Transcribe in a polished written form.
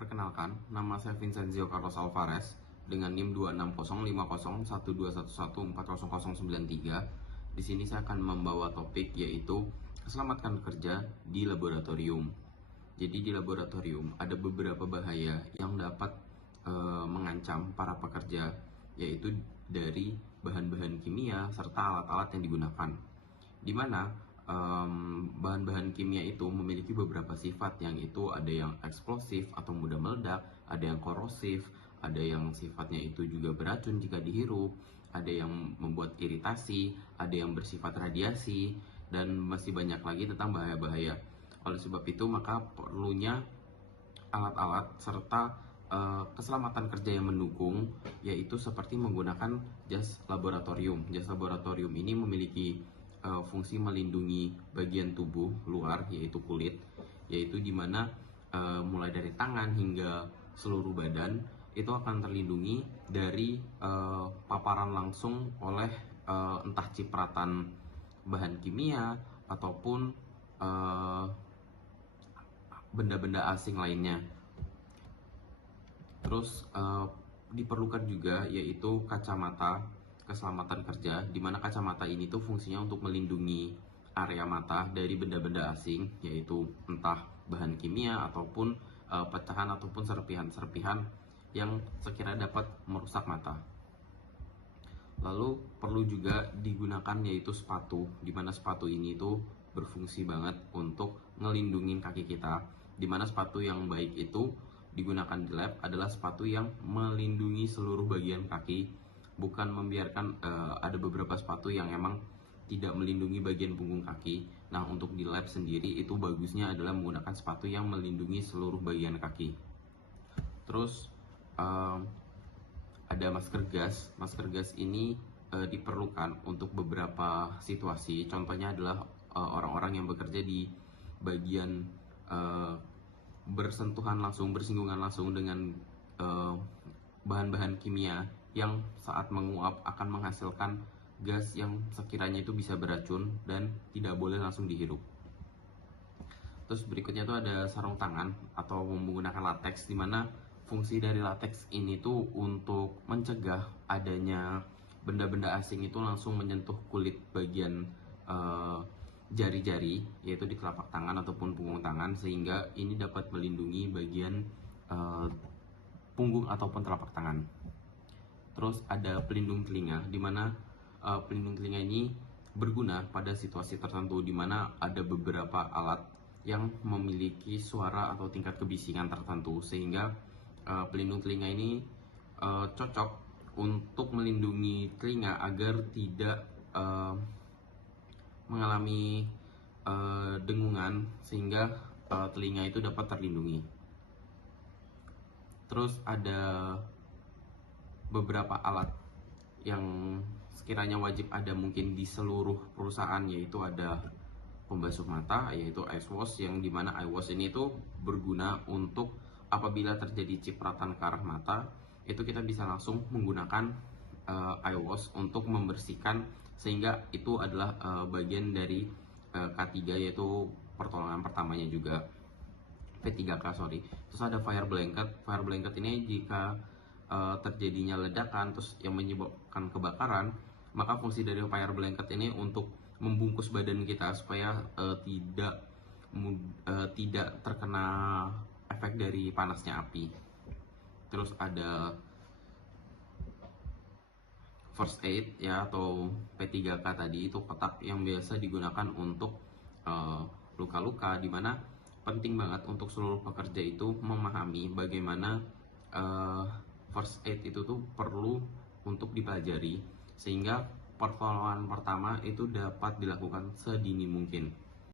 Perkenalkan, nama saya Vincenzio Carlos Alvarez dengan NIM 260501211400093. Di sini saya akan membawa topik yaitu selamatkan kerja di laboratorium. Jadi di laboratorium ada beberapa bahaya yang dapat mengancam para pekerja, yaitu dari bahan-bahan kimia serta alat-alat yang digunakan. Di mana bahan-bahan kimia itu memiliki beberapa sifat, yang itu ada yang eksplosif atau mudah meledak, ada yang korosif, ada yang sifatnya itu juga beracun jika dihirup, ada yang membuat iritasi, ada yang bersifat radiasi, dan masih banyak lagi tentang bahaya-bahaya. Oleh sebab itu maka perlunya alat-alat serta keselamatan kerja yang mendukung, yaitu seperti menggunakan jas laboratorium. Jas laboratorium ini memiliki fungsi melindungi bagian tubuh luar, yaitu kulit, yaitu dimana mulai dari tangan hingga seluruh badan itu akan terlindungi dari paparan langsung oleh entah cipratan bahan kimia ataupun benda-benda asing lainnya. Terus diperlukan juga yaitu kacamata keselamatan kerja, di mana kacamata ini tuh fungsinya untuk melindungi area mata dari benda-benda asing, yaitu entah bahan kimia ataupun pecahan ataupun serpihan-serpihan yang sekiranya dapat merusak mata. Lalu perlu juga digunakan yaitu sepatu, di mana sepatu ini tuh berfungsi banget untuk ngelindungin kaki kita, di mana sepatu yang baik itu digunakan di lab adalah sepatu yang melindungi seluruh bagian kaki, bukan membiarkan ada beberapa sepatu yang emang tidak melindungi bagian punggung kaki. Nah, untuk di lab sendiri itu bagusnya adalah menggunakan sepatu yang melindungi seluruh bagian kaki. Terus ada masker gas. Masker gas ini diperlukan untuk beberapa situasi. Contohnya adalah orang-orang yang bekerja di bagian bersinggungan langsung dengan bahan-bahan kimia yang saat menguap akan menghasilkan gas yang sekiranya itu bisa beracun dan tidak boleh langsung dihirup. Terus berikutnya itu ada sarung tangan atau menggunakan lateks, di mana fungsi dari lateks ini tuh untuk mencegah adanya benda-benda asing itu langsung menyentuh kulit bagian jari-jari, yaitu di telapak tangan ataupun punggung tangan, sehingga ini dapat melindungi bagian punggung ataupun telapak tangan. Terus ada pelindung telinga, di mana pelindung telinga ini berguna pada situasi tertentu, di mana ada beberapa alat yang memiliki suara atau tingkat kebisingan tertentu, sehingga pelindung telinga ini cocok untuk melindungi telinga agar tidak mengalami dengungan, sehingga telinga itu dapat terlindungi. Terus ada beberapa alat yang sekiranya wajib ada mungkin di seluruh perusahaan, yaitu ada pembasuh mata, yaitu eye wash, yang dimana eye wash ini itu berguna untuk apabila terjadi cipratan ke arah mata, itu kita bisa langsung menggunakan eye wash untuk membersihkan, sehingga itu adalah bagian dari K3, yaitu pertolongan pertamanya juga, P3K sorry. Terus ada fire blanket. Fire blanket ini jika terjadinya ledakan terus yang menyebabkan kebakaran, maka fungsi dari fire blanket ini untuk membungkus badan kita supaya tidak terkena efek dari panasnya api. Terus ada first aid ya, atau P3K tadi, itu kotak yang biasa digunakan untuk luka-luka, dimana penting banget untuk seluruh pekerja itu memahami bagaimana first aid itu tuh perlu untuk dipelajari, sehingga pertolongan pertama itu dapat dilakukan sedini mungkin.